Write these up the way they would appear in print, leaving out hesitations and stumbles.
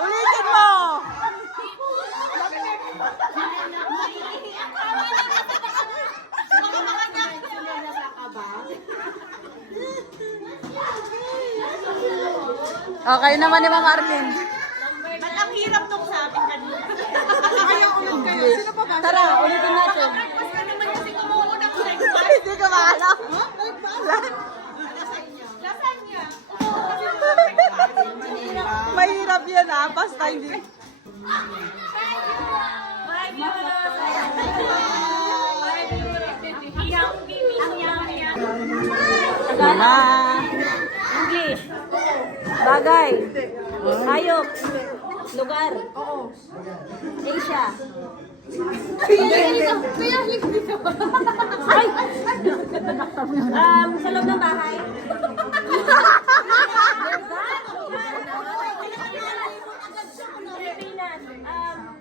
Ulitin mo! Okay naman ni Ma'am Arlene. Ba't ang hirap nung sa akin kanina? Sino pa ba? Tara, ulitin natin. Basta naman kasi kumuuna ko sa Hindi ko maalam. lasagna. Mahirap yan ah. Basta hindi. Tama. English. Bagay. Hayop. Lugar. Asia. Ay! Sa loob ng bahay. Pilipinas.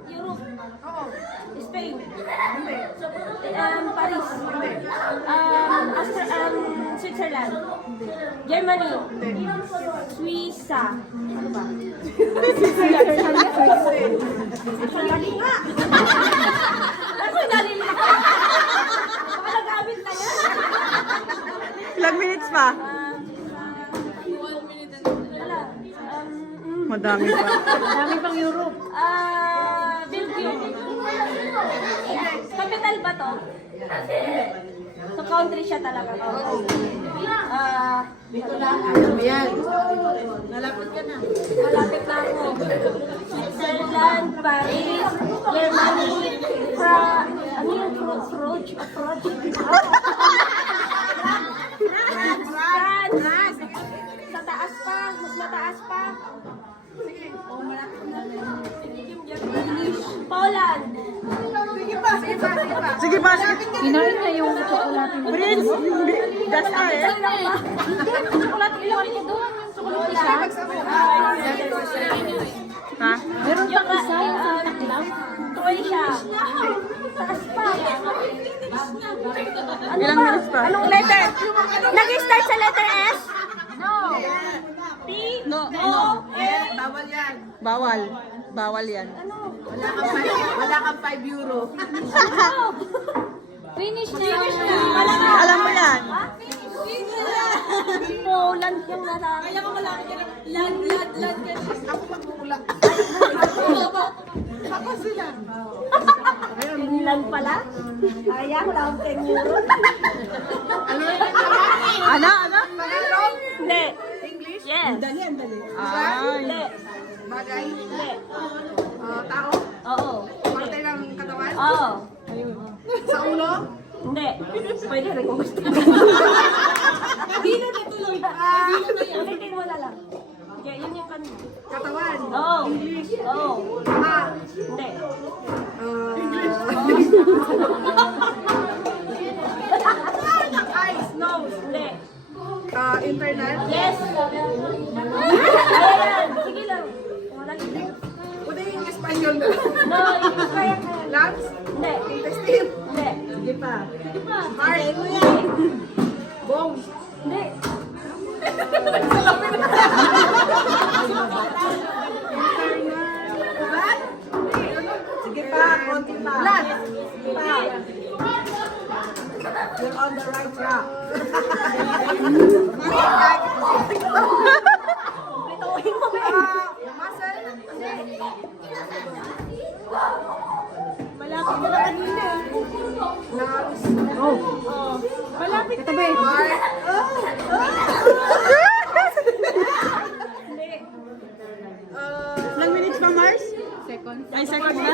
Europe. Spain. Paris. Switzerland. Germany. Suiza. Ano ba? Sandali nga! Ako dali lang. Baka nag-abit na yan. Ilang minutes pa? Wala. Madami pa. Dami pang Europe. Belgium. Capital ba to? So country siya talaga. Dito lang. Yan. Nalapit ka na. Malapit na ako. Switzerland, Paris, Germany, ano yung France? France. Sa taas pa, mas mataas pa. Poland. Sige pa, sige. Inain na yung chocolate. Prince, that's all eh. Chocolate ilawan niya doon. Chocolate siya. Ha? Meron pa isa yung sintaklang. Croatia. Taas pa. Ano Ilang ba? minutes pa? Anong letter? Nag-start sa letter S? No. T? No, O? no. L? Bawal yan. Bawal. Bawal yan. Wala kang 5 euro. Finish na. Alam mo yan. Poland yung nasa. Kaya ko malaki ka lang. Lad ka. Ako magmula. Ako sila. Finland pala? Kaya, wala akong 10 euro. Ano? Hindi. English? Yes. Dali. Ay. Hindi. Bagay? Hindi. Tao? Oo. Parte ng katawan? Oo. Sa ulo? Hindi. Pwede rin kung gusto. Hindi na natuloy. Ulitin mo na lang. Okay, yun yung kanina. Katawan? Oo. English? Oo. Hindi. Eyes, nose, Hindi. internet? Yes. Ayan. Sige lang. Wala lang. Pwede yung Espanyol na. No, kaya. Lungs? Hindi. Intestine? Hindi. Sige pa. Sige pa. Heart? Bones? Hindi. Blood? Sige pa, konti pa. Blood? Sige pa. You're on the right track. Bituin mo ba? Muscle? Malapit na kanina. Lungs? Malapit na. Heart? Hindi. Ilang minutes pa, Mars? Second. Ay, second na?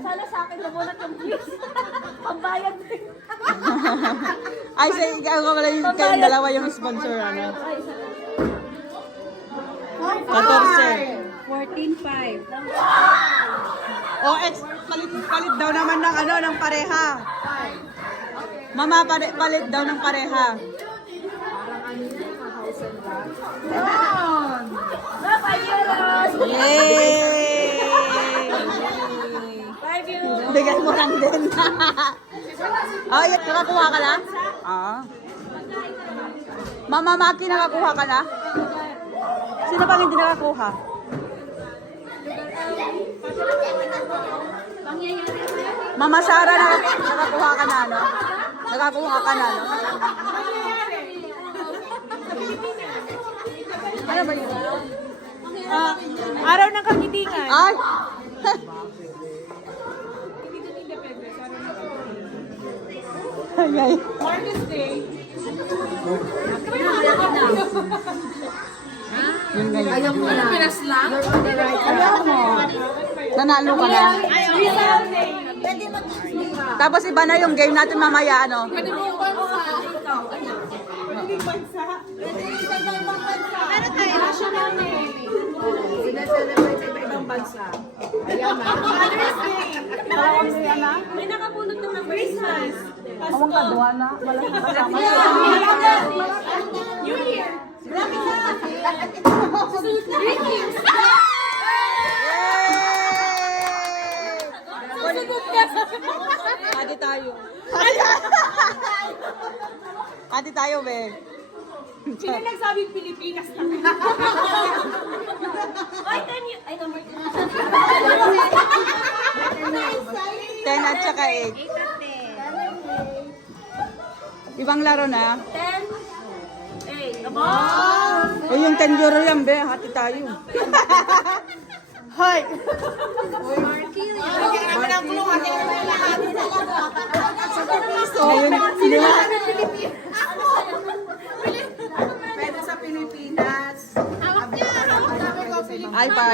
Sana sa akin nabunot yung please. Pambayad din. Ay, sige, ikaw ka pala yung kayong dalawa yung sponsor, ano? Ay, isa. 14. 14.5. O, palit daw naman ng ano, ng pareha. Mama, palit daw ng pareha. Na, 5 euros. Yay! 5 euros. Bigay mo lang din. Oh, yun, nakakuha ka lang? Ah. Mama Maki, nakakuha ka na? Sino bang hindi nakakuha? Mama Sara, nakakuha ka na, no? Nakakuha ka na, no? Ano ba yun? Araw ng kagitingan. Ay! Ay, yun ngayon. Ayaw mo na. Ayaw mo. Nanalo ka na. Tapos iba na yung game natin mamaya, ano? Sinaselebrate sa iba-ibang bansa. Ayan na. May nakapulot ng Christmas. Awang kadwa na. Wala nang kasama. New Year. Hati tayo. Hati tayo, be. Sino nagsabing Pilipinas na? Ay, 10 years. Ay, number 10. 10 at saka 8. Ibang laro na. 10. 8. Aba. O yung 10 euro yan, be. Hati tayo. Hoy! Ngayon, sino na? Pwede sa Pilipinas. Ay, pa.